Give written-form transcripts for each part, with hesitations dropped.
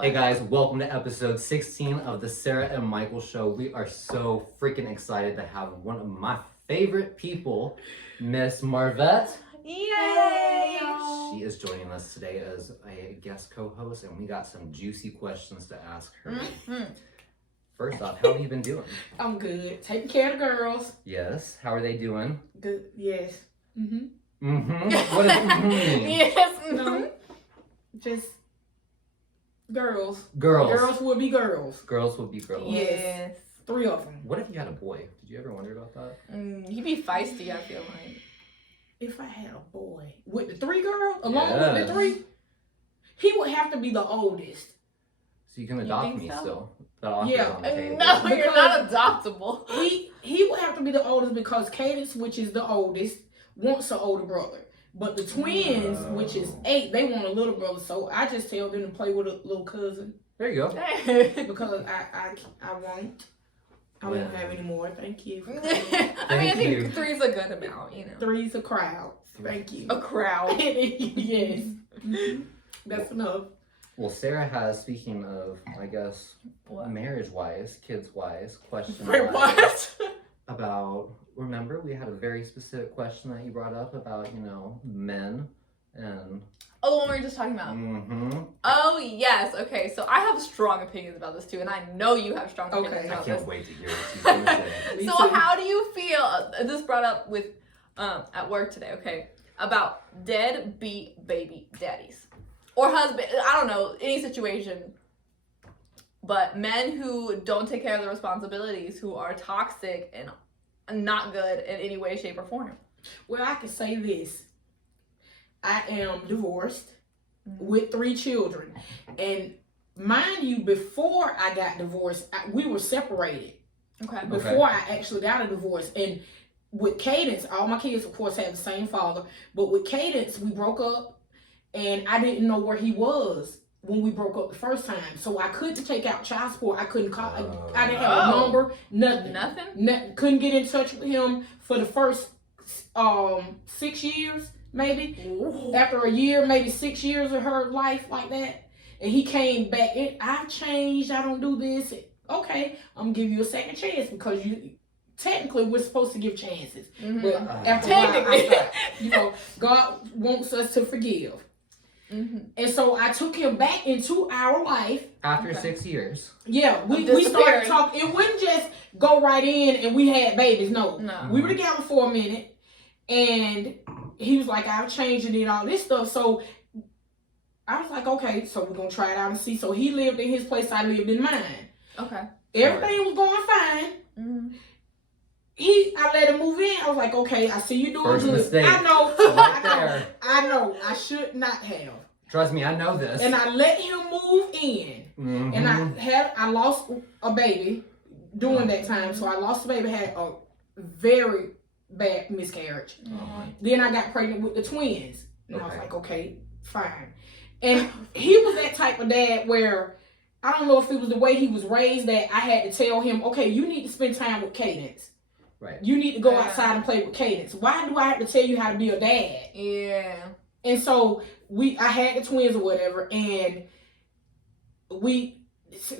Hey guys, welcome to episode 16 of the Sarah and Michael Show. We are so freaking excited to have one of my favorite people, Miss Marvette. Yay! She is joining us today as a guest co-host, and we got some juicy questions to ask her. First off, how have you been doing? I'm good. Taking care of the girls. Yes. How are they doing? Good. Yes. What does mean? Yes. No. Just girls. Girls. Girls will be girls. Girls will be girls. Yes. 3 of them. What if you had a boy? Did you ever wonder about that? He'd be feisty, I feel like. If I had a boy with the 3 girls, along with the 3, he would have to be the oldest. So you can adopt me so? still. That offer's Yeah. on the table. No, you're not adoptable. He would have to be the oldest because Cadence, which is the oldest, wants an older brother. But the twins, which is 8, they want a little brother. So I just tell them to play with a little cousin. There you go. Because I won't. I won't have any more. Thank you. I think 3's a good amount, you know. 3's a crowd. Thank you. A crowd. Yes. That's enough. Well, Sarah has, speaking of, I guess, What? marriage-wise, kids-wise, question Wait, what? about, remember, we had a very specific question that you brought up about, men and... Oh, the one we were just talking about. Oh, yes. Okay, so I have strong opinions about this, too, and I know you have strong opinions Okay. I about can't this. wait to hear what she's going to say. So how do you feel, this brought up with, at work today, okay, about deadbeat baby daddies. Or husband, I don't know, any situation. But men who don't take care of their responsibilities, who are toxic and not good in any way, shape, or form. Well, I can say this. I am divorced with 3 children. And mind you, before I got divorced, we were separated. Okay. Before I actually got a divorce. And with Cadence, all my kids, of course, have the same father. But with Cadence, we broke up. And I didn't know where he was when we broke up the first time. So I couldn't take out child support. I couldn't call. I didn't have a number. Nothing. Nothing? Couldn't get in touch with him for the first 6 years, maybe. Ooh. After a year, maybe 6 years of her life like that. And he came back. I've changed. I don't do this. Okay, I'm going to give you a second chance because technically we're supposed to give chances. But after a while, I thought, God wants us to forgive. And so I took him back into our life. After 6 years. Yeah, we started talking. It wouldn't just go right in and we had babies. No. We were together for a minute. And he was like, I've changed and did all this stuff. So I was like, okay, so we're going to try it out and see. So he lived in his place. I lived in mine. Okay. Everything was going fine. I let him move in. I was like, okay, I see you doing First good. mistake. I know. Right there. I know. I should not have. Trust me, I know this. And I let him move in. And I lost a baby during that time. So I lost a baby, had a very bad miscarriage. Then I got pregnant with the twins. And I was like, okay, fine. And he was that type of dad where I don't know if it was the way he was raised that I had to tell him, okay, you need to spend time with Cadence. Right. You need to go outside and play with Cadence. Why do I have to tell you how to be a dad? Yeah. And so I had the twins or whatever, and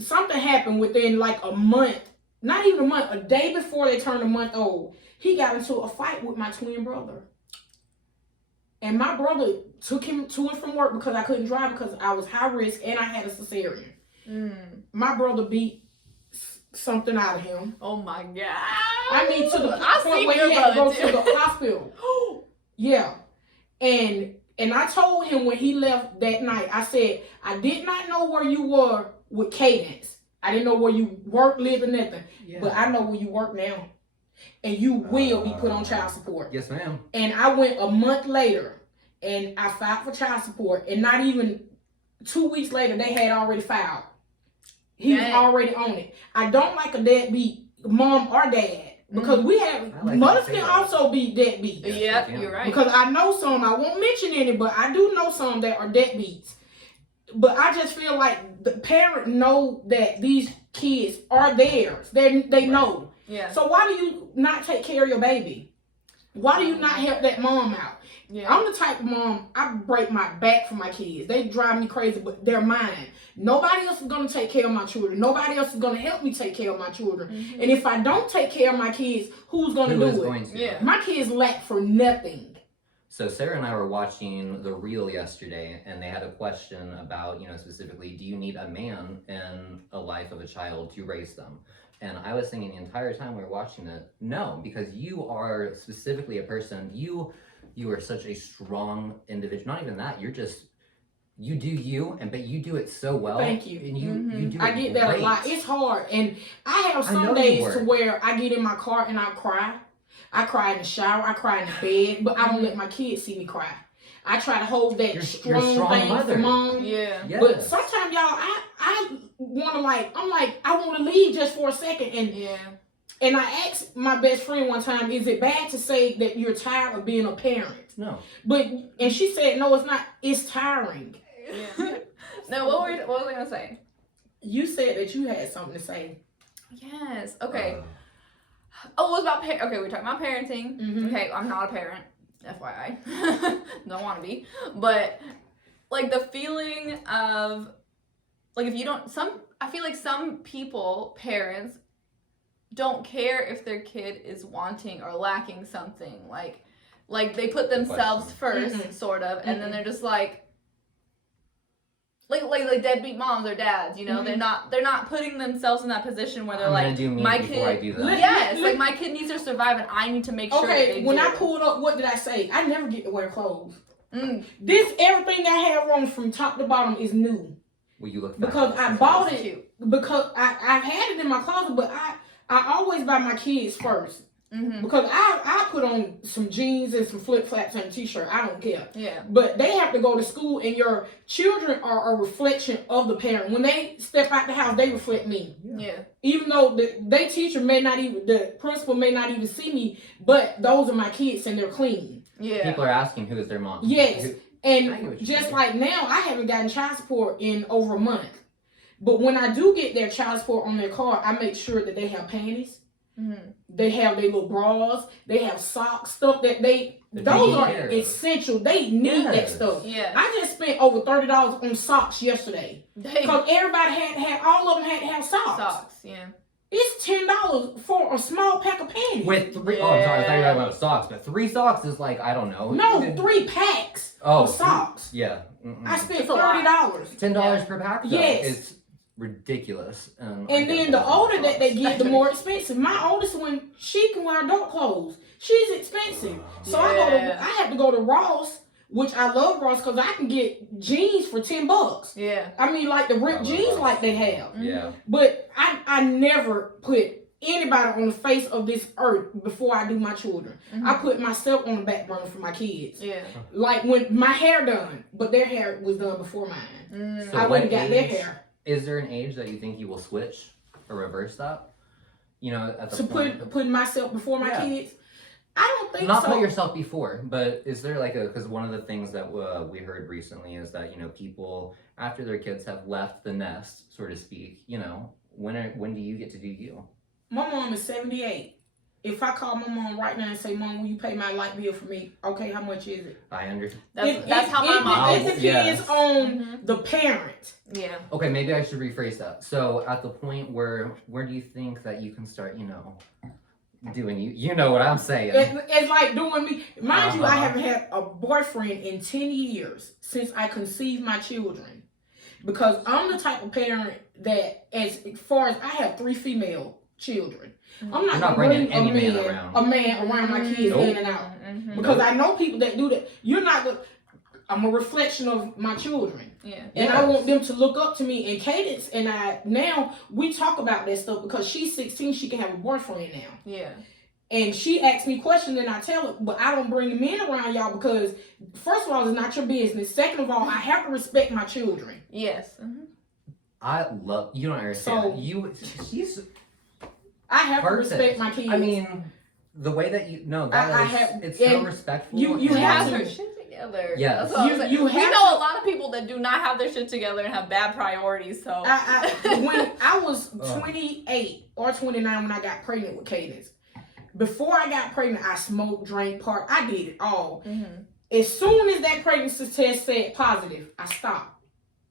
something happened within like a month, not even a month, a day before they turned a month old. He got into a fight with my twin brother. And my brother took him to and from work because I couldn't drive because I was high risk and I had a cesarean. My brother beat something out of him. Oh my God. I mean, to the point where he had to go to the hospital. Yeah. And I told him when he left that night, I said, I did not know where you were with Cadence. I didn't know where you work, live, or nothing. Yeah. But I know where you work now. And you will be put on child support. Yes, ma'am. And I went a month later and I filed for child support. And not even 2 weeks later, they had already filed. He was already on it. I don't like a deadbeat mom or dad. Because we have, mothers can also be deadbeats. Yep, you're right. Because I know some, I won't mention any, but I do know some that are deadbeats. But I just feel like the parent know that these kids are theirs. They know. Yeah. So why do you not take care of your baby? Why do you not help that mom out? Yeah. I'm the type of mom, I break my back for my kids. They drive me crazy, but they're mine. Nobody else is going to take care of my children. Nobody else is going to help me take care of my children. And if I don't take care of my kids, who's going to do it? Yeah. My kids lack for nothing. So Sarah and I were watching The Real yesterday, and they had a question about, specifically, do you need a man in a life of a child to raise them? And I was thinking the entire time we were watching it, no, because you are specifically a person, you are such a strong individual. Not even that, you do you, but you do it so well. Thank you. And you do it I get that great. a lot. It's hard. And I have some days to where I get in my car and I cry. I cry in the shower, I cry in the bed, but I don't let my kids see me cry. I try to hold that strong thing mother. for mom. Yeah. Yes. But sometimes, y'all, I want to I want to leave just for a second. And I asked my best friend one time, is it bad to say that you're tired of being a parent? No. And she said, no, it's not. It's tiring. Yeah. No, what was I going to say? You said that you had something to say. Yes. Okay. Oh, it was about okay, we're talking about parenting. Mm-hmm. Okay, I'm not a parent, FYI. Don't want to be. But like the feeling of like if you don't I feel like some people, parents, don't care if their kid is wanting or lacking something. Like they put themselves first, sort of, and then they're just like deadbeat moms or dads, they're not putting themselves in that position where they're my kid. Yes, like my kid needs to survive, and I need to make sure. Okay, when I pulled up, what did I say? I never get to wear clothes. Everything I have on from top to bottom is new. Well, you look because I bought it because I've had it in my closet, but I always buy my kids first. Because I put on some jeans and some flip flops and a t-shirt. I don't care. Yeah. But they have to go to school, and your children are a reflection of the parent. When they step out the house, they reflect me. Yeah. Even though the principal may not even see me, but those are my kids and they're clean. Yeah. People are asking who is their mom. Yes. And just like now, I haven't gotten child support in over a month. But when I do get their child support on their card, I make sure that they have panties. They have their little bras. They have socks, stuff that those are essential. They need that stuff. Yeah. I just spent over $30 on socks yesterday because everybody all of them had to have socks. Socks, yeah. It's $10 for a small pack of panties. With three, oh, I'm sorry, I thought you were talking about socks, but 3 socks is like, I don't know. No, 3 packs of socks. Yeah. I spent $30. $10 per pack, though. Yes. It's ridiculous. And then the older that they get, the more expensive. My oldest one, she can wear adult clothes. She's expensive. So I have to go to Ross, which I love Ross because I can get jeans for $10. Yeah. I mean, like the ripped jeans like they have. Yeah. But I never put anybody on the face of this earth before I do my children. I put myself on the back burner for my kids. Yeah. Like when my hair done, but their hair was done before mine. So I wouldn't got their hair. Is there an age that you think you will switch or reverse that? At the to point putting myself before my kids? I don't think Not so. put yourself before, but is there because one of the things that we heard recently is that, people, after their kids have left the nest, so to speak, when do you get to do you? My mom is 78. If I call my mom right now and say, Mom, will you pay my light bill for me? Okay, how much is it? I understand. That's how my mom It depends on the parent. Yeah. Okay, maybe I should rephrase that. So at the point where do you think that you can start, doing you? You know what I'm saying. It's like doing me. Mind you, I haven't had a boyfriend in 10 years since I conceived my children. Because I'm the type of parent that, as far as I have 3 female children, I'm not bringing a man around my kids in and out. Because I know people that do that. I'm a reflection of my children. Yeah. And I want them to look up to me. And Cadence and I, now we talk about that stuff because she's 16, she can have a boyfriend now. Yeah. And she asks me questions and I tell her, but I don't bring the men around y'all because, first of all, it's not your business. Second of all, I have to respect my children. Yes. I love, you don't understand. I have to respect my kids. I mean, the way that it's so respectful. You have her shit together. Yes. We know a lot of people that do not have their shit together and have bad priorities. So when I was 28 or 29 when I got pregnant with Cadence, Before I got pregnant, I smoked, drank, parked. I did it all. Mm-hmm. As soon as that pregnancy test said positive, I stopped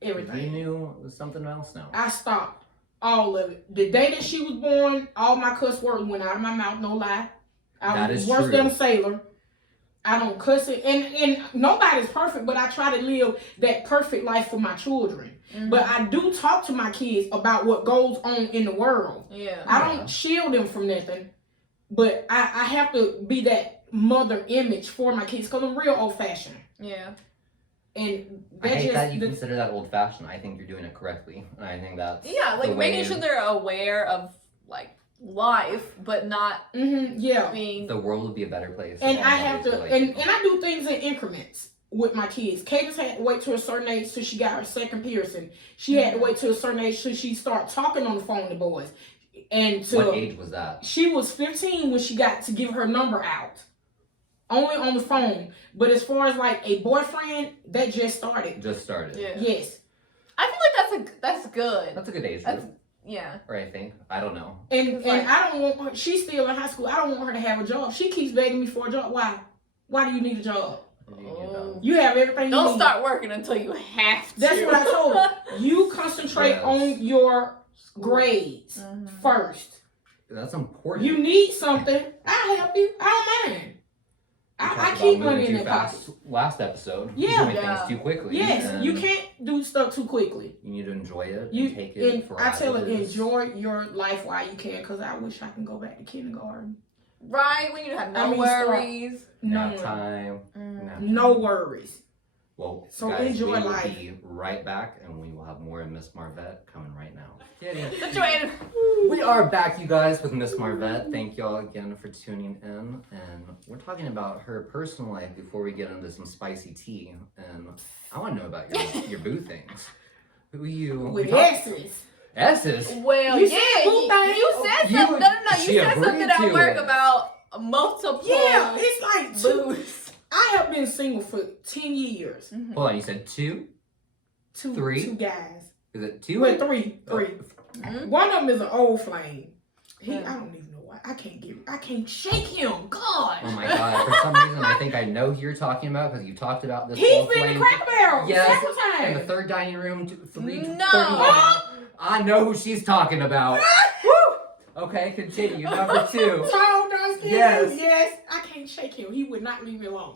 everything. You knew it was something else now. I stopped all of it. The day that she was born, all my cuss words went out of my mouth. No lie, I was worse than a sailor. I don't cuss it, and nobody's perfect, but I try to live that perfect life for my children. Mm-hmm. But I do talk to my kids about what goes on in the world. Yeah, I don't shield them from nothing, but I have to be that mother image for my kids because I'm real old fashioned. Yeah. And I hate that you consider that old fashioned. I think you're doing it correctly, and I think that's like making sure they're aware of like life, but not being. The world would be a better place. And I have to, and I do things in increments with my kids. Cadence had to wait to a certain age till she got her second piercing. She had to wait to a certain age till she started talking on the phone to boys. And what age was that? She was 15 when she got to give her number out. Only on the phone. But as far as like a boyfriend, that just started. Yeah. Yes. I feel like that's good. That's a good age group. Yeah. Or I think. I don't know. And I don't want her, she's still in high school. I don't want her to have a job. She keeps begging me for a job. Why? Why do you need a job? You have everything you need. Don't start working until you have to. That's what I told her. You concentrate on your grades first. That's important. You need something. I'll help you. I don't mind. I keep money in that pocket. Last episode. Yeah. Doing things too quickly. Yes. You can't do stuff too quickly. You need to enjoy it and take it for I tell her, enjoy your life while you can, because I wish I can go back to kindergarten. Right, when you have no worries. No time. No worries. Well, so guys, enjoy we will life. be right back, and we will have more of Miss Marvette coming right now. We are back, you guys, with Miss Marvette. Thank y'all again for tuning in, and we're talking about her personal life before we get into some spicy tea. And I want to know about your boo things. Who you with S's? S's? Well, you said something. No. You said something at work about multiple. Yeah, it's like boos. I have been single for 10 years. Mm-hmm. Hold on, you said two? Three? 2 guys. Is it 2? Well, three. Mm-hmm. One of them is an old flame. I don't even know why. I can't shake him. God. Oh my God. For some reason, I think I know who you're talking about because you've talked about this. He's been in the Cracker Barrel several times. In the third dining room, 3:30. I know who she's talking about. Okay, continue. Number 2. Tall, dark skin. Yes. I can't shake him. He would not leave me alone.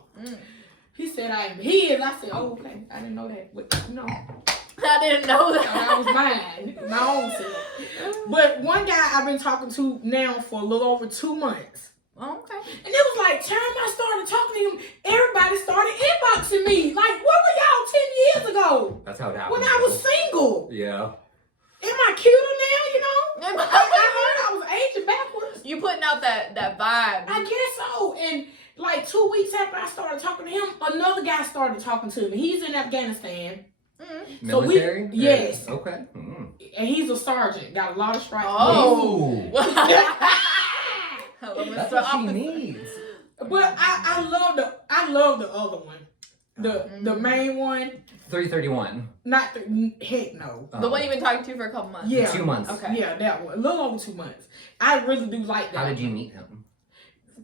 He said I am his. I said, oh, okay. I didn't know that. But no. I didn't know that. That was mine. My own self. But one guy I've been talking to now for a little over 2 months. Okay. And it was like, time I started talking to him, everybody started inboxing me. Like, where were y'all 10 years ago? That's how it happened. When I was single. Yeah. Am I cuter now, you know? I heard I was aging backwards. You putting out that vibe. I guess so. And like 2 weeks after I started talking to him, another guy started talking to me. He's in Afghanistan. Military? Yes. Okay. And he's a sergeant. Got a lot of stripes. Oh. That's what she needs. But I love the other one. The main one. 331. Not heck no. The one you've been talking to for a couple months. Yeah. 2 months. Okay. Yeah, that one. A little over 2 months. I really do like that. How did you meet him?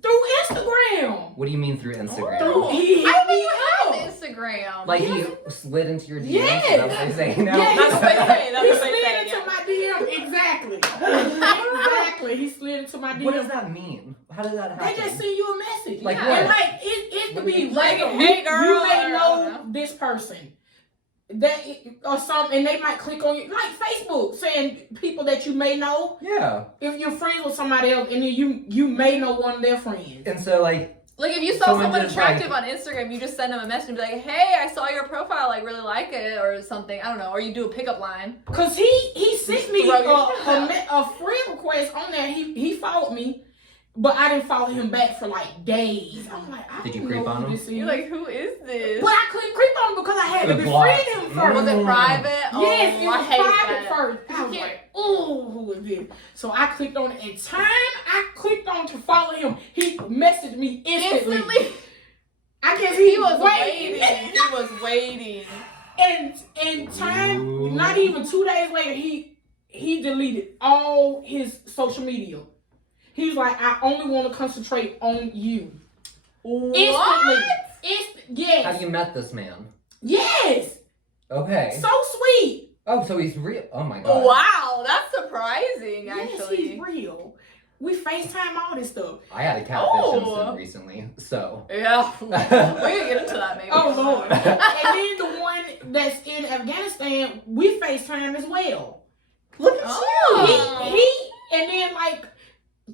Through Instagram. What do you mean through Instagram? I think you have Instagram. Like he slid into your DMs? Yes. Is that what they say now? Yeah, that's what they say. He slid into my DM. Exactly. Exactly. He slid into my DM. What does that mean? How did that happen? They just send you a message. Like what? what? And like it could be like, random. hey girl, you may know this person. That or something, and they might click on you, like Facebook, saying people that you may know. Yeah. If you're friends with somebody else, and then you may know one of their friends. And so like if you saw someone attractive on Instagram, you just send them a message and be like, "Hey, I saw your profile, like really like it," or something. I don't know. Or you do a pickup line. Cause he sent me a friend request on there. He followed me. But I didn't follow him back for like days. I'm like, did you creep on him? You're like, who is this? But I couldn't creep on him because I had to befriend him first. Was it private? Yes, it was private first. I was like, oh, who is this? So I clicked on it. And time I clicked on to follow him, he messaged me instantly. I guess he was waiting. He was waiting. And time, not even 2 days later, he deleted all his social media. He was like, I only want to concentrate on you. What? Instantly. Yes. Have you met this man? Yes. Okay. So sweet. Oh, so he's real. Oh my god. Wow, that's surprising, Yes, actually. he's real. We FaceTime all this stuff. I had a catfish Oh. incident recently, so. Yeah. We're gonna get into that maybe. Oh, Lord. And then the one that's in Afghanistan, we FaceTime as well. Look at Oh. you. He, and then like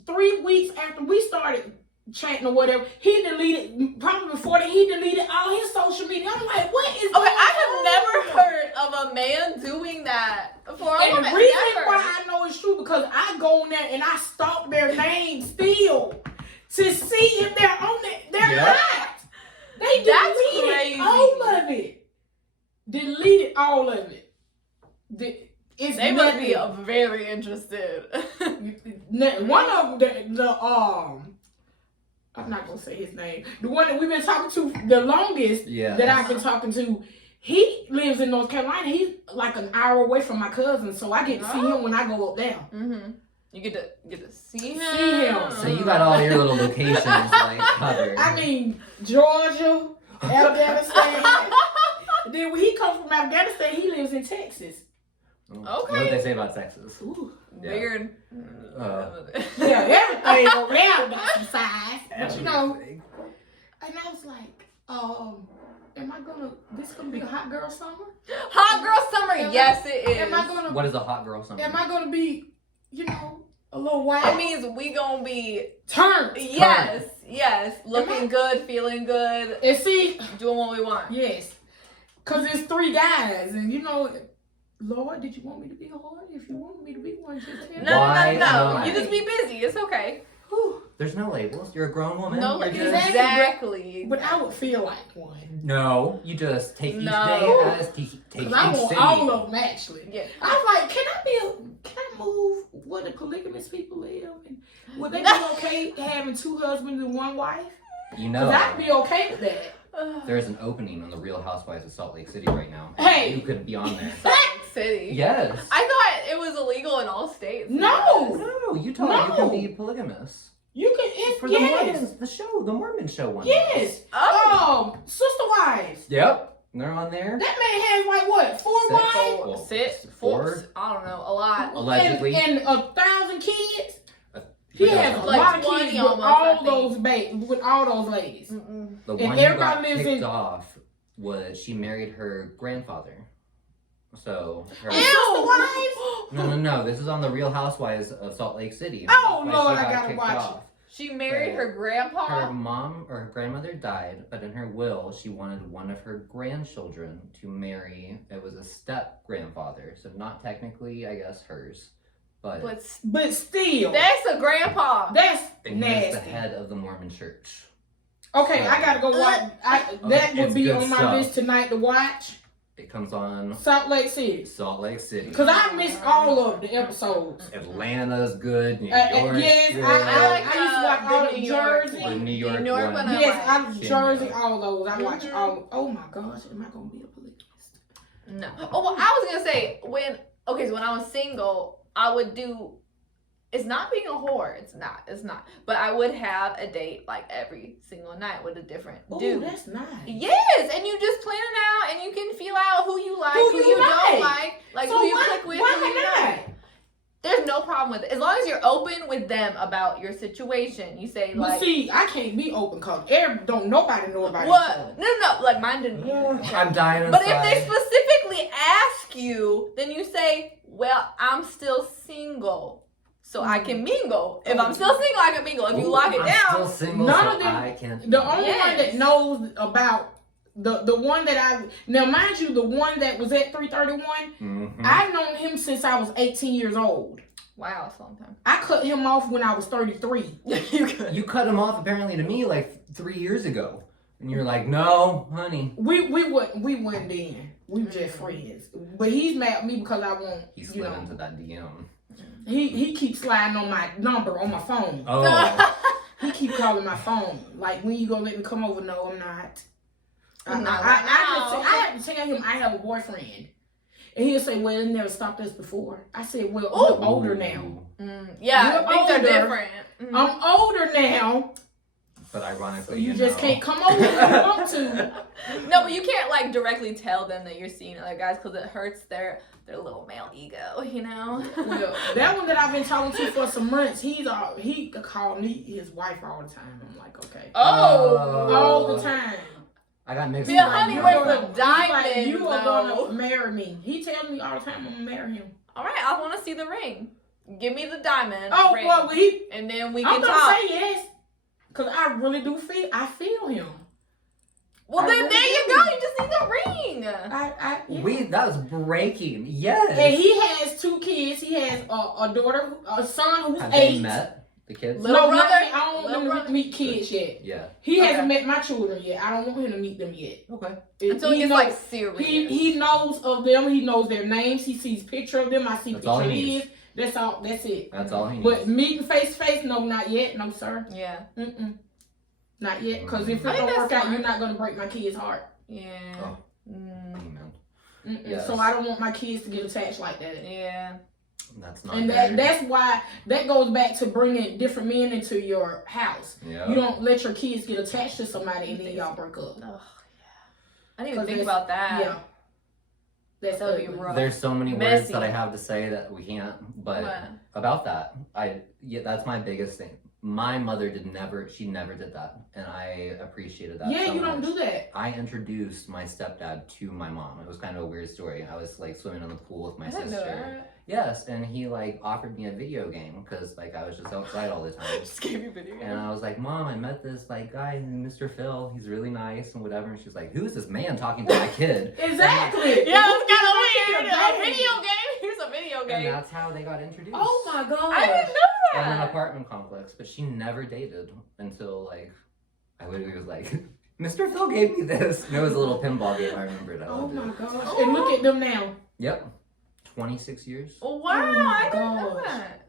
3 weeks after we started chatting or whatever, he deleted, probably before that, he deleted all his social media. I'm like, what is Okay, going I have on? never heard of a man doing that for a And woman. the reason Never. why I know it's true because I go on there and I stalk their name still to see if they're on it. They're Yeah. not. They That's deleted crazy. all of it. Deleted all of it. It's They must nothing. be very interested. One of the I'm not gonna say his name. The one that we've been talking to the longest Yeah. that I've been talking to, he lives in North Carolina. He's like an hour away from my cousin, so I get to see him when I go up there. Mm-hmm. You get to see him. See him. So you got all your little locations like covered. I mean, Georgia, Afghanistan. Then when he comes from Afghanistan, he lives in Texas. Oh, You know what they say about Texas? Ooh. Yeah. Weird. Yeah, everything around got some size. But you know, and I was like, am I gonna be a hot girl summer? Hot girl summer, yes it is. Am I gonna What is a hot girl summer? Am I gonna be, a little wild? It means we gonna be turned. yes, looking good, feeling good, And see, doing what we want. yes. Cause it's 3 guys and Lord, did you want me to be a whore? If you want me to be one, just tell me. No, Why no. not? You just be busy. It's okay. Whew. There's no labels. You're a grown woman. No, You're like, just- exactly. But I would feel like one. No, you just take each No. day as take Cause each I want city. all of them actually. Yeah. I was like, can I move where the polygamous people live? And would they be okay having 2 husbands and 1 wife? You Cause know, I'd be okay with that. there's an opening on the Real Housewives of Salt Lake City right now. Hey. You could be on there. Salt Lake City. Yes. I thought it was illegal in all states. No. No, you told me you can be polygamous. You can, it's, For the yes. Mormons, the Mormon show one. Yes. Oh. Sister wives. Yep. They're on there. That man has like what, 4 Six. wives? Well, 6, 4. 4, I don't know, a lot. Allegedly. And 1,000 kids? He Yeah. has a Like lot of 20 kids with almost, I all think. those with all those ladies. Mm-mm. The And one who got everybody lives kicked in- off was she married her grandfather. So her. And sister wives? No. This is on the Real Housewives of Salt Lake City. Oh, That's why Lord, she I got gotta kicked watch off. She married her Her grandpa. mom or her grandmother died, but in her will, she wanted one of her grandchildren to marry. It was a step grandfather, so not technically, I guess, hers, but But still, That's a grandpa. that's and he was the nasty. head of the Mormon Church. Okay, I gotta go watch. That would It's be good on my stuff. list tonight to watch. It comes on Salt Lake City. Salt Lake City. Cause I missed all of the episodes. Atlanta's good. New York's Yes, good. I used to watch all the the New York Jersey. The New York, New York one. one I Yes, I Kenya. Jersey, all those. I watch Mhm. all. Oh my gosh, am I gonna be a polygamist? No. Oh, well, I was gonna say so when I was single, I would do. It's not being a whore. It's not. But I would have a date like every single night with a different Oh, dude. that's nice. Yes, and you just plan it out, and you can feel out who you like, Who who you you don't like. like So who you why, click with, who why you not? don't. There's no problem with it as long as you're open with them about your situation. You say But like, see, I can't be open cause don't nobody know about "What? it. No, like mine didn't." I'm dying But if inside. they specifically ask you, then you say, "Well, I'm still single, so I can mingle. If I'm still single, I can mingle. If you lock it I'm down, still single, None so of them- I can't. The only Yes. one that knows about the one that now mind you, the one that was at 331, Mhm. I've known him since I was 18 years old. wow, it's a long time." I cut him off when I was 33. You could. You cut him off apparently to me like 3 years ago, and you're like, "No, honey." We wouldn't then. We were just friends. But he's mad at me because I won't. He slid into that DM. He keeps sliding on my number on my phone. Oh, He keep calling my phone. Like, when you gonna let me come over? No, I'm not. Not I right now. have to tell him I have a boyfriend. And he'll say, well, it never stopped us before. I said, well, I'm older now. Yeah, You're things are older. different. I'm older now. But ironically, You just can't come over if you want to. No, but you can't like directly tell them that you're seeing other guys because it hurts their little male ego, you know. Well, that one that I've been talking to for some months, he called me his wife all the time. I'm like, okay. All the time. I got mixed. Yeah, honey, where's the diamond? Like, you are gonna marry me. He tells me all the time I'm gonna marry him. All right, I want to see the ring. Give me the diamond. Oh, ring, well, and then we I'm can gonna talk. say yes, cause I really do feel him. Well, I then really there you do. go. You just need the ring. Yeah. That was breaking. Yes. And he has 2 kids. He has a daughter, a son who's Have 8. they met the kids? Little No, brother? I don't want Little him brother? to meet kids yet. Yeah. He Okay. hasn't met my children yet. I don't want him to meet them yet. Okay. Until he gets knows, like serious. he knows of them. He knows their names. He sees picture of them. I see That's all picture he of needs. his. That's all. That's it. That's all he needs. But meeting face to face, no, not yet. No, sir. Yeah. Not yet. Because if it I think don't work that's out, fine. you're not gonna break my kid's heart. Yeah. Oh. Mm. Yes. So I don't want my kids to get attached like that. Yeah. That's not. And very- that's why that goes back to bringing different men into your house. Yeah. You don't let your kids get attached to somebody and then y'all break up. Oh, yeah. I didn't even 'Cause think that's- about that. Yeah. That's That would be ugly. rough. There's so many Messy. words that I have to say that we can't. But What? about that, that's my biggest thing. My mother she never did that, and I appreciated that. Yeah, so you don't much. do that. I introduced my stepdad to my mom. It was kind of a weird story. I was like swimming in the pool with my I didn't know sister. that. Yes, and he like offered me a video game because like I was just outside all the time. Just gave you video. And I was like, Mom, I met this like guy, Mr. Phil. He's really nice and whatever. And she's like, who's this man talking to my kid? Exactly. Yeah, it's kind of It's weird. a A video game? Here's a video And game. that's how they got introduced. Oh my god. I didn't know In an that. apartment complex, but she never dated until like I literally was like, Mr. Phil gave me this. And it was a little pinball game. I remember it. I Oh loved my it. gosh. And look at them now. Yep, 26 years. Oh, wow, Oh my I didn't know gosh. that.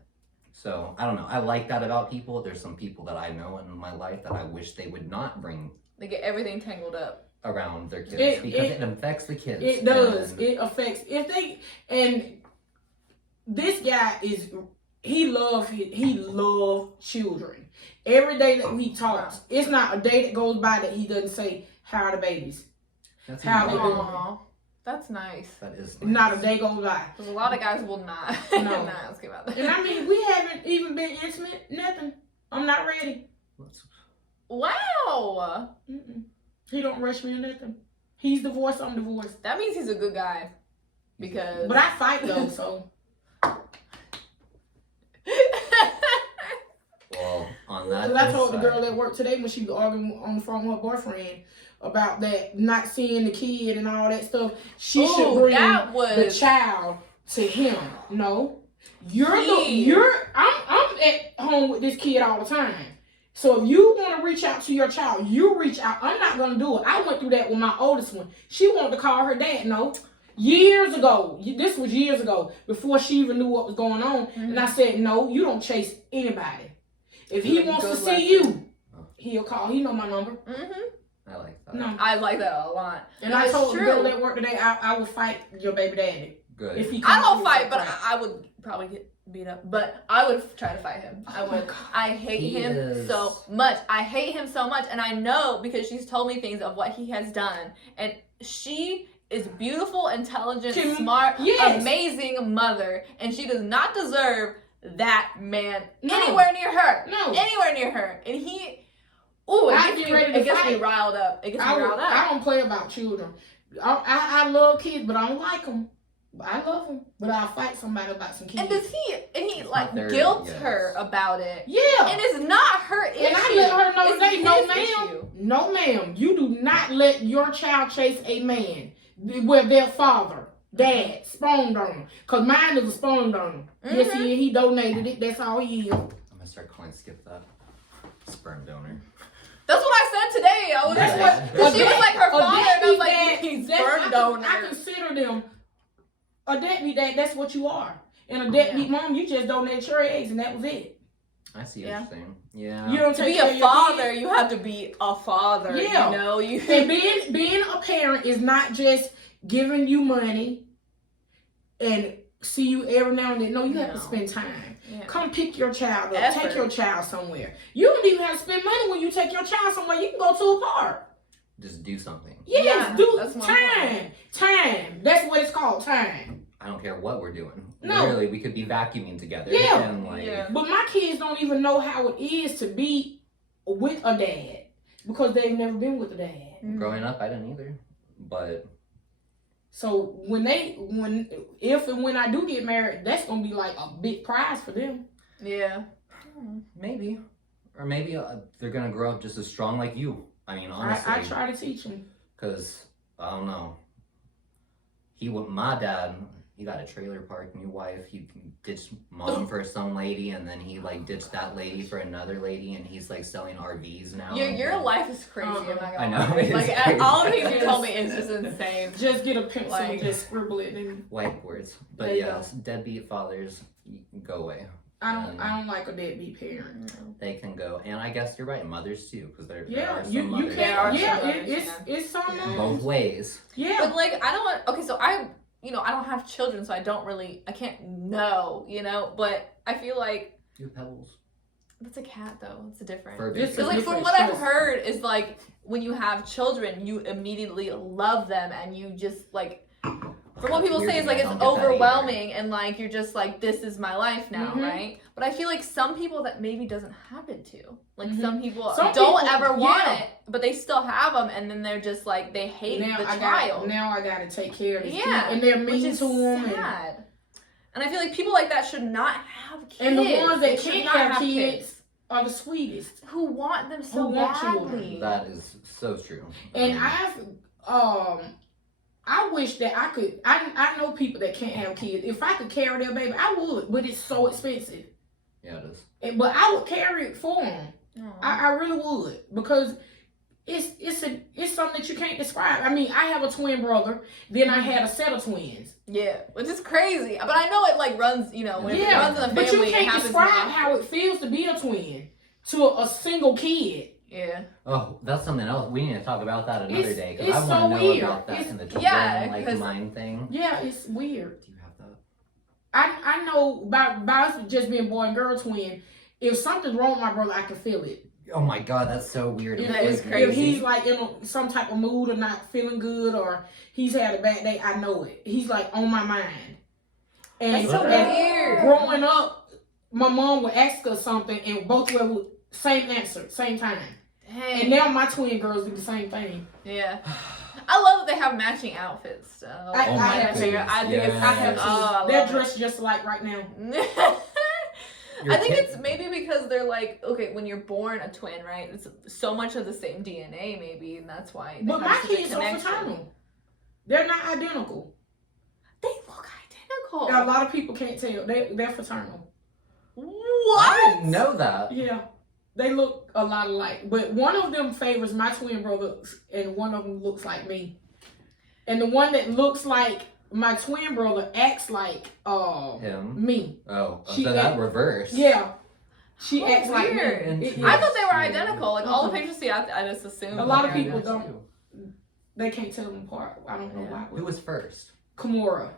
So I don't know. I like that about people. There's some people that I know in my life that I wish they would not bring They get everything tangled up. around their kids It- because it- it affects the kids. It does. And- It affects and this guy he love children. Every day that we talk, it's not a day that goes by that he doesn't say, how are the babies? That's How even they better. doing? Aw, that's nice. That is nice. Not a day goes by. Because a lot of guys will not. No. Not ask about that. And I mean, we haven't even been intimate, nothing. I'm not ready. Wow. He don't rush me or nothing. He's divorced, I'm divorced. That means he's a good guy. Because. But I fight though, so. Well, on that. Because I told the side- girl at work today when she was arguing on the phone with her boyfriend about that not seeing the kid and all that stuff. She should Ooh, bring that was. the child to him. No, Kid. I'm at home with this kid all the time. So if you want to reach out to your child, you reach out. I'm not gonna do it. I went through that with my oldest one. She wanted to call her dad. No. Years ago, this was years ago, before she even knew what was going on. And I said, no, you don't chase anybody. If he wants to see you, he'll call. He know my number. Mm-hmm. I like that. No. I like that a lot. And No, I it's told the true. girl at work today, I would fight your baby daddy. Good. If he I comes don't to fight, me, but right. I would probably get beat up. But I would try to fight him. I Oh my would. God. I hate He him is- so much. I hate him so much. And I know because she's told me things of what he has done. And she is beautiful, intelligent, smart, yes. amazing mother. And she does not deserve that man No. anywhere near her. No. Anywhere near her. And he... Ooh, I'd be ready to it gets me fight. riled up. It gets me riled up. I don't play about children. I love kids, but I don't like them. I love them, but I'll fight somebody about some kids. And does he It's like not their- guilt yes. her about it? Yeah. And it's not her issue. And I let her know It's today, no his ma'am, issue. no ma'am, you do not let your child chase a man where their father, dad, spawned on them. Because mine is a spawned on him. Yes, he donated it. That's all he is. I'm gonna start calling Skip that. Sperm donor. That's what I said today. I was That's like, what she was like her a father, and I was like, deadbeat he's dad, sperm donor. I consider them a deadbeat dad. That's what you are. And a deadbeat mom, you just donated your eggs and that was it. I see what you're saying. Yeah. You don't To take be care a of your father, kids. you have to be a father. Yeah. You know, you. And being a parent is not just giving you money. and see you every now and then. No, you have to No. spend time. Yeah. Come pick your child up. Effort. Take your child somewhere. You don't even have to spend money when you take your child somewhere. You can go to a park. Just do something. Yes, Yeah, do that's my time. Time. That's what it's called, time. I don't care what we're doing. No. Literally, we could be vacuuming together. Yeah. And like, Yeah. But my kids don't even know how it is to be with a dad because they've never been with a dad. growing up, I didn't either. But So if and when I do get married, that's gonna be like a big prize for them. Yeah. maybe. Or maybe they're going to grow up just as strong like you. I mean, honestly. I try to teach them. Because, I don't know. My dad, he got a trailer park, new wife. He ditched mom for some lady, and then he like ditched that lady for another lady, and he's like selling RVs now. Your life is crazy. I'm not gonna I know, lie. it is Like crazy. all the things you told me is just insane. Just get a pencil and Like- just scribble it. And Whiteboards. But There you yes, deadbeat fathers, go away. I don't like a deadbeat parent. They can go. And I guess you're right, mothers too, because there Yeah, are some you mothers. There are can't. Yeah, some it's some Yeah. Both ways. Yeah. But like I don't want. Okay, so I don't have children, so I can't know. But I feel like Two pebbles. that's a cat though. It's different. For This Because like from different what I've choice. heard is like when you have children, you immediately love them, and you just like. From what people Weird say, to it's like me, I it's don't get that either. overwhelming, and like you're just like, this is my life now, Mhm. right? But I feel like some people that maybe doesn't happen to. Like Mhm. some people Some don't people- ever want yeah. it, but they still have them, and then they're just like they hate now the I child. got to take care of this Yeah, kid, and they're which mean is to them. sad. And I feel like people like that should not have kids. And the ones They that should can't not have kids are the sweetest. who want them so Who want badly. children. That is so true. And I wish that I could. I know people that can't have kids. If I could carry their baby, I would. But it's so expensive. Yeah, it is. But I would carry it for them. Aw. I really would because it's something that you can't describe. I mean, I have a twin brother. Then I had a set of twins. Yeah, which is crazy. But I know it like runs. When it runs in the family, but you it can't happens describe more. how it feels to be a twin to a single kid. Yeah. Oh, that's something else. We need to talk about that another It's- day because I it's want so to know weird. about that It's- in the yeah, twin, like 'cause- mind thing. Yeah, it's weird. Do you have that? I know about us just being boy and girl twin. If something's wrong with my brother, I can feel it. Oh my god, that's so weird. If, That is if crazy. he's like in some type of mood or not feeling good or he's had a bad day, I know it. He's like on my mind. And, That's so and weird. growing up, my mom would ask us something and both of us would same answer, same time. Dang. And now my twin girls do the same thing. Yeah. I love that they have matching outfits. So. I Oh my have to. goodness, I think it's yes. I have to. Oh, I They're love it. dressed just like right now. Your I think kid- it's maybe because they're like, okay, when you're born a twin, right? It's so much of the same DNA, maybe, and that's why. They But have my such a kids are connection. fraternal. They're not identical. They look identical. A lot of people can't tell. They're fraternal. I What? didn't know that. Yeah. They look a lot alike. But one of them favors my twin brother and one of them looks like me. And the one that looks like my twin brother acts like Him. me. Oh, She so that ate- reverse. Yeah. She Oh, acts like me. weird. It- I yeah. thought they were identical. Like all the Uh-uh. pictures see, I just assumed. A lot of they're people identical. don't. They can't tell them apart. I don't know Yeah. why. Who was first? Kimura.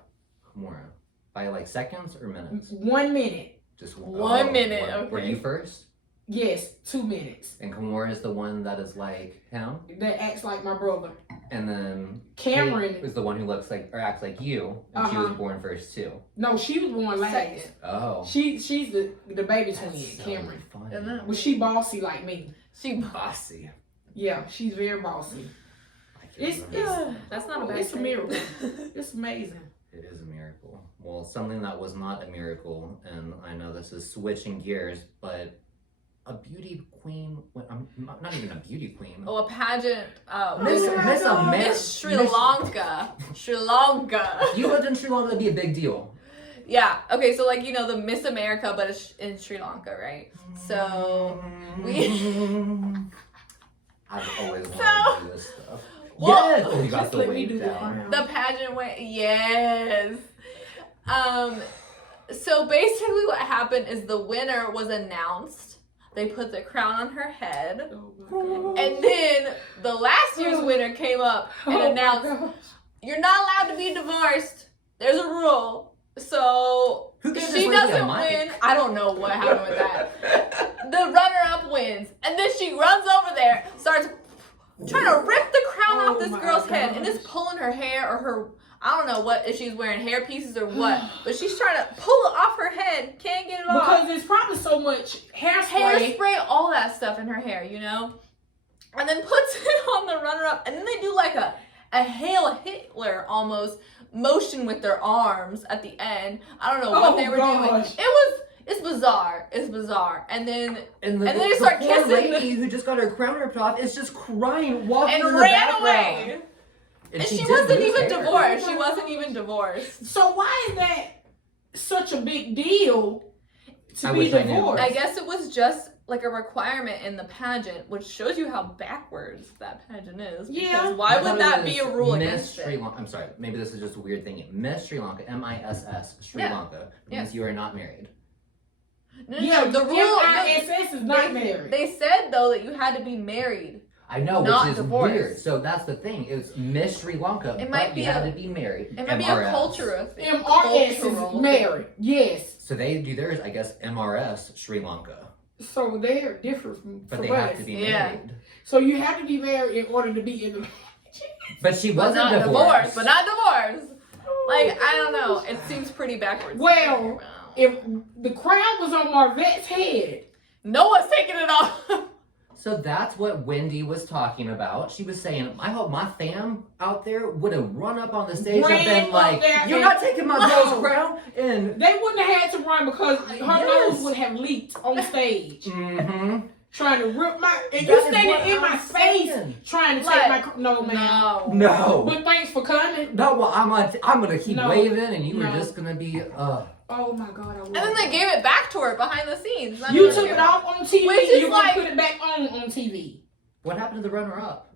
Kimura. By like seconds or minutes? 1 minute. Just 1 minute, Were okay. you first? Yes, 2 minutes. And Kimura is the one that is like him, That acts like my brother. and then Cameron. Kate is the one who looks like or acts like you, and she was Uh-huh. born first too. No, she was born last. Second. Oh, She's the baby twin, that's so Cameron. funny. Isn't it? But she bossy like me. She Bossy. Yeah, she's very bossy. I can It's- remember. That's not a bad It's a thing. miracle. It's amazing. It is a miracle. Well, something that was not a miracle, and I know this is switching gears, but a beauty queen. I'm not even a beauty queen. Oh, a pageant. Miss America. Miss Sri Lanka. Sri Lanka. You lived in Sri Lanka, that'd be a big deal. Yeah. Okay. So like the Miss America, but it's in Sri Lanka, right? So I've always wanted So- to do this stuff. Well, yes! Oh, you got Just the let me weight do the down. crown. the pageant went. Yes. So basically, what happened is the winner was announced. They put the crown on her head, Oh my God. and then the last year's winner came up and Oh my announced, gosh. "You're not allowed to be divorced. There's a rule. So Who gave she this lady a doesn't mic? win. I don't know what happened with that. The runner-up wins, and then she runs over there, starts trying to rip the crown off this girl's head, and is pulling her hair or her. I don't know what if she's wearing hair pieces or what, but she's trying to pull it off her head. Can't get it off. Because there's probably so much hairspray. Hairspray, all that stuff in her hair, you know? And then puts it on the runner-up, and then they do like a Hail Hitler almost motion with their arms at the end. I don't know what they were doing. It's bizarre. It's bizarre. And then they start poor kissing. lady who just got her crown ripped off is just crying, walking And in the ran background. away. And she wasn't even divorced. She wasn't even divorced. So why is that such a big deal to be wish I knew. divorced? I guess it was just like a requirement in the pageant, which shows you how backwards that pageant is. Yeah. Because why would that be a rule Miss against Sri it? Lanka. I'm sorry. Maybe this is just a weird thing. Miss Sri Lanka, MISS, Sri Yeah. Lanka, means you are not married. No, Yeah, the rule. MISS is not married. They said though that you had to be married. I know, Not which is divorced. weird. So that's the thing. It's Miss Sri Lanka, It but might be you had a- to be married. It might be a MRS. culture thing. MRS Cultural is married. Yes. So they do theirs, I guess, MRS Sri Lanka, So they're different from but from they have us. to be Yeah. married. So you have to be married in order to be in the But she But wasn't not divorced. but not divorced. Like, I don't know. It seems pretty backwards. Well, if the crown was on Marvette's head, no one's taking it off. So that's what Wendy was talking about. She was saying, I hope my fam out there would have run up on the stage Ran and been up like, there you're and- not taking my No. girl's crown? And they wouldn't have had to run because her Yes. nose would have leaked on stage. mm-hmm. Trying to rip my and That you is what standing in my I'm face saying. trying to Like, take my no man. No. No. But thanks for coming. No, well, I'm gonna keep No. waving, and you were No. just gonna be, Oh my god, I And then they gave it back to her behind the scenes. I You mean, took it off on TV. Which is You're like- gonna put it back on TV. What happened to the runner-up?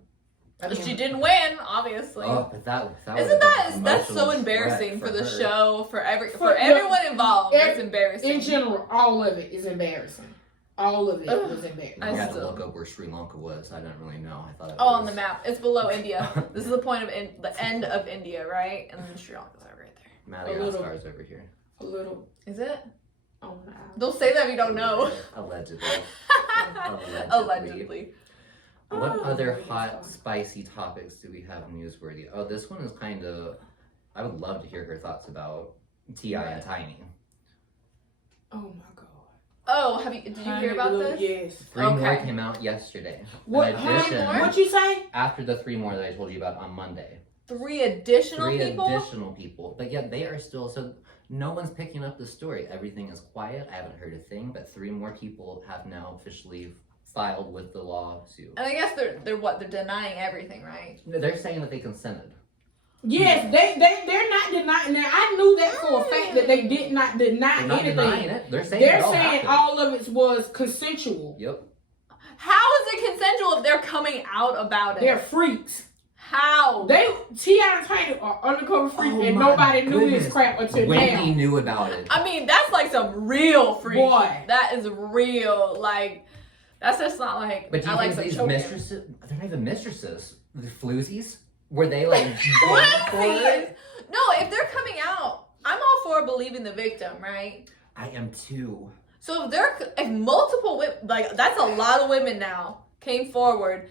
I mean, She didn't win, obviously. Oh, but that Isn't would've been that's an so emotional embarrassing threat for the her. show, for For everyone involved. It's in embarrassing. general, all of it is embarrassing. All of it Ugh. was embarrassing. I I had to still- look up where Sri Lanka was. I didn't really know. I thought it Oh, was... on the map. It's below India. This is the point of the end of India, right? And then Sri Lanka's right there. Madagascar's over here. A little Is it? on the island. Don't say that if you don't know. Allegedly. Allegedly. What Oh, other yes, hot, fine. spicy topics do we have newsworthy? Oh, this one is kind of... I would love to hear her thoughts about T.I. and Tiny. Oh my god. Oh, did you hear about this? Yes. 3 more Okay. came out yesterday. What? In How many addition, more? What you say? after the 3 more that I told you about on Monday. 3 additional 3 people? additional people. But yet they are still... So no one's picking up the story. Everything is quiet. I haven't heard a thing. But 3 more people have now officially filed with the lawsuit. And I guess they're what? They're denying everything, right? They're saying that they consented. Yes, they're not denying that. I knew that for a fact that they did not deny They're not anything. denying it. They're saying They're it all saying happened. all of it was consensual. Yep. How is it consensual if they're coming out about it? They're freaks. How? T.I. and Tiny are undercover freaks, Oh and my nobody knew goodness. this crap until Wendy now. knew about it. I mean, that's like some real freak. Boy. That is real. Like, that's just not like. But do you I like think some these choking. mistresses, they're not even mistresses, they're floozies? Were they like going for it? No, if they're coming out, I'm all for believing the victim, right? I am too. So if multiple women, like that's a lot of women now came forward,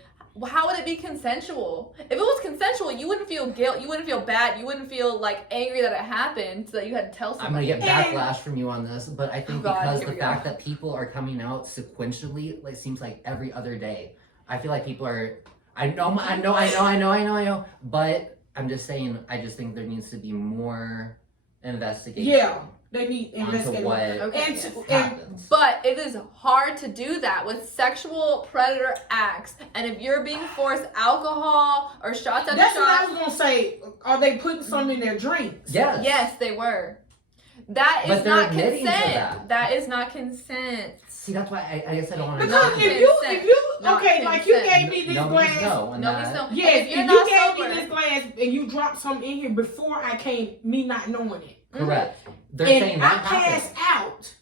how would it be consensual? If it was consensual, you wouldn't feel guilt, you wouldn't feel bad, you wouldn't feel like angry that it happened, so that you had to tell I'm gonna somebody. get backlash from you on this, but I think Oh God, because here the we fact go. that people are coming out sequentially, like seems like every other day. I feel like people are. I know, but I'm just saying. I just think there needs to be more investigation. Yeah, they need onto investigation. what Okay, And, yes. and happens. But it is hard to do that with sexual predator acts, and if you're being forced alcohol or shots at that's the what I shots, was gonna say. Are they putting something in their drinks? Yes. yes, they were. That But is they're not admitting to consent. that. That is not consent. See, that's why I guess I don't want to. Because Not if you Not okay, like you consent. gave me this Nobody's glass. no on Nobody's that. no. Yes, if you're if not you gave sober, me this glass and you dropped something in here before I came, me not knowing it, Correct. They're and saying I that pass happened. out,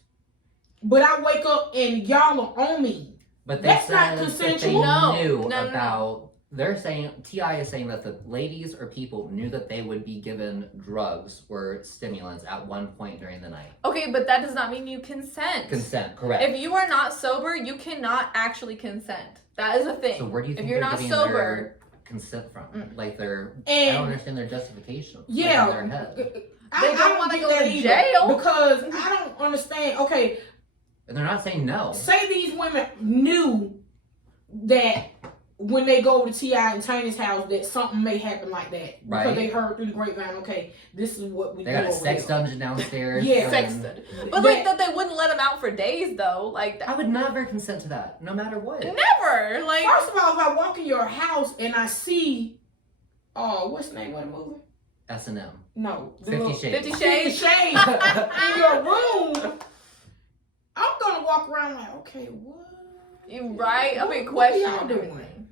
but I wake up and y'all are on me. But they That's said not that consensual. they No, knew no, no, no. about they're saying, T.I. is saying that the ladies or people knew that they would be given drugs or stimulants at one point during the night. Okay, but that does not mean you consent. Consent, correct. If you are not sober, you cannot actually consent. That is a thing. So where do you think if you're they're not getting sober, their consent from? Like I don't understand their justification. Yeah. Like in their head. They don't wanna get go that to either, jail. because I don't understand. Okay, And they're not saying no. say these women knew that when they go to T.I. and Tiny's house that something may happen like that. Right. Because they heard through the grapevine, okay, this is what we They do got a over sex here. dungeon downstairs. Yeah. and- sexted. But like that, they wouldn't let him out for days though. Like I would never consent to that, no matter what. never. Like First of all, if I walk in your house and I see, what's the name of the movie? S&M. No. the 50 little- Shades. 50 50 Shades. Shades in your room, I'm gonna walk around like, okay, what? You right? I'll be What are y'all questioning doing? everything.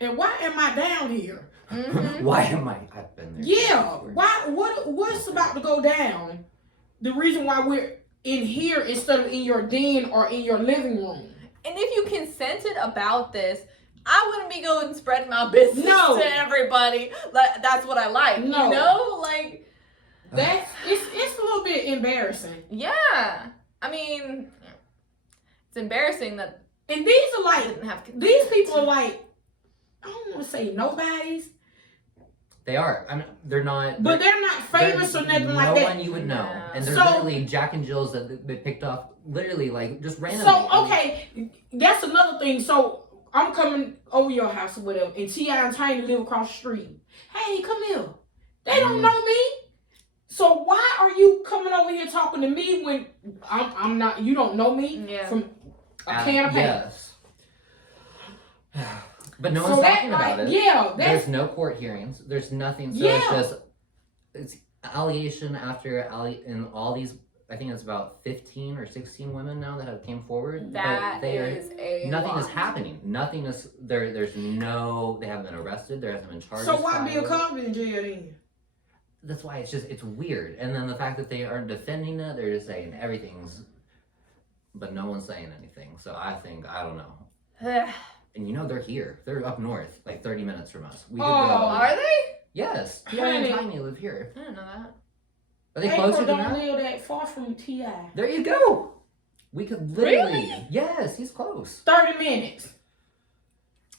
And why am I down here? Mm-hmm. Why am I? I've been there. Yeah. Why? What's about to go down? The reason why we're in here instead of in your den or in your living room. And if you consented about this, I wouldn't be going and spreading my business No. to everybody. Like that's what I like. No. You know? Like It's a little bit embarrassing. yeah. I mean it's embarrassing that And these are I like didn't have consent. these people are like, I don't want to say nobodies, They are. I mean, they're not. but they're not famous or nothing like No that. one you would know. No. And they're So- literally Jack and Jills that they picked off, literally, like, just randomly. So okay, that's another thing. So I'm coming over your house or whatever, and T.I. and Tiny live across the street. Hey, come here. They don't know me. So why are you coming over here talking to me when I'm not? You don't know me Yeah. from a can of paint. Yes. But no one's talking about it. Yeah, There's that's no court hearings. There's nothing. So Yeah. it's allegation after and all these. I think it's about 15 or 16 women now that have came forward. That but they are, is a nothing lot. is happening. Nothing is there. There's no. They haven't been arrested. There hasn't been charges. so why Bill filed. Cosby in jail then? That's why it's weird. And then the fact that they aren't defending it, they're just saying everything's, but no one's saying anything. So I don't know. And you know they're here. They're up north, like 30 minutes from us. We could go. Are they? Yes, T.I. and Honey. Tiny live here. I didn't know that. Are they April closer than don't that? live that far from T.I. There you go. We could literally. Really? Yes, he's close. 30 minutes.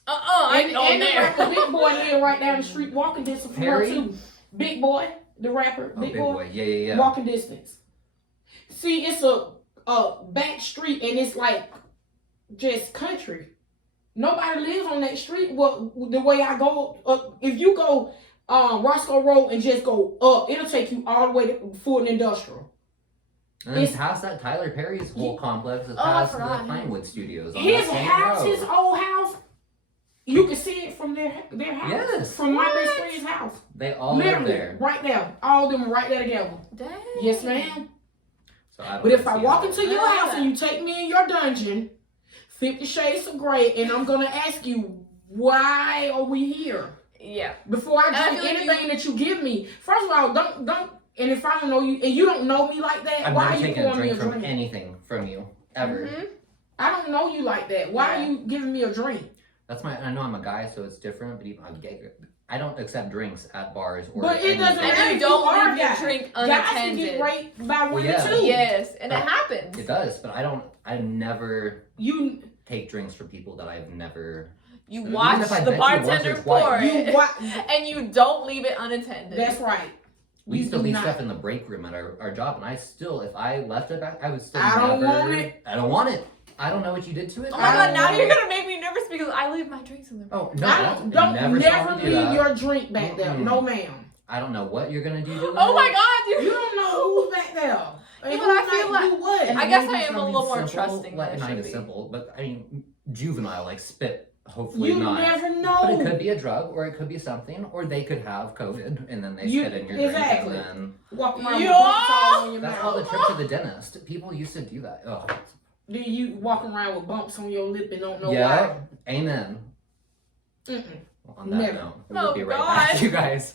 I And, know and the there. rapper Big Boy live right down the street, walking distance from her Perry? too. Big Boy, the rapper, Oh, Big Boy, Yeah. walking distance. See, it's a back street, and it's like just country. Nobody lives on that street. Well, the way I go, if you go Roscoe Road and just go up, it'll take you all the way to Fulton Industrial. And then It's- past that, Tyler Perry's whole complex is Oh, I past the forgot. Pinewood Studios. On His that same house, road. his old house, you can see it from their house. Yes. From my best What? friend's house. They all live Literally, there. right there. All of them right there together. Dang. Yes, ma'am. So I don't But if I see walk how- into your house and you take me in your dungeon, 50 Shades of Grey, and I'm gonna ask you, why are we here? Yeah. Before I And I drink feel like anything that you give me, first of all, don't. And if I don't know you, and you don't know me like that, I've why never are you taken a pouring me a drink from drink? anything from you ever. Mhm. I don't know you like that. Why Yeah. are you giving me a drink? That's I know I'm a guy, so it's different. But even I don't accept drinks at bars or. But it doesn't anywhere. matter. And if you don't are leave your guys. drink Guys can unattended. get raped by women yeah. too. Yes, and it Uh, happens. It does, but I never You take drinks from people that I've never. You Even watch if I the bet you once or bartender twice. pour you it, what? and you don't leave it unattended. That's right. We used to do leave not- stuff in the break room at our job, and I still, if I left it back, I would still. I don't never, want it. I don't want it. I don't know what you did to it. Oh I my god, don't now know. you're gonna make me nervous because I leave my drinks in the Oh no! Don't never never do leave that. your drink back there. Mm-mm. No, ma'am. I don't know what you're gonna do. To Oh my it. god, You dude. don't know who's back there. And Yeah, but who I feel might do what. And I guess maybe I am a something little more simple, trusting Like, than I not should even be. simple, but I mean, juvenile, like spit. Hopefully You not. never But it know. could be a drug, or it could be something, or they could have COVID, and then they You- spit in your exactly. drink, and Walk around with Yeah. bumps all on your then that's called a mouth. trip to the dentist. People used to do that. Oh, Then you walking around with bumps on your lip and don't know yeah. Amen. why. Mm-mm. Well, on that Never. note, Oh, we'll be right back, God. you guys.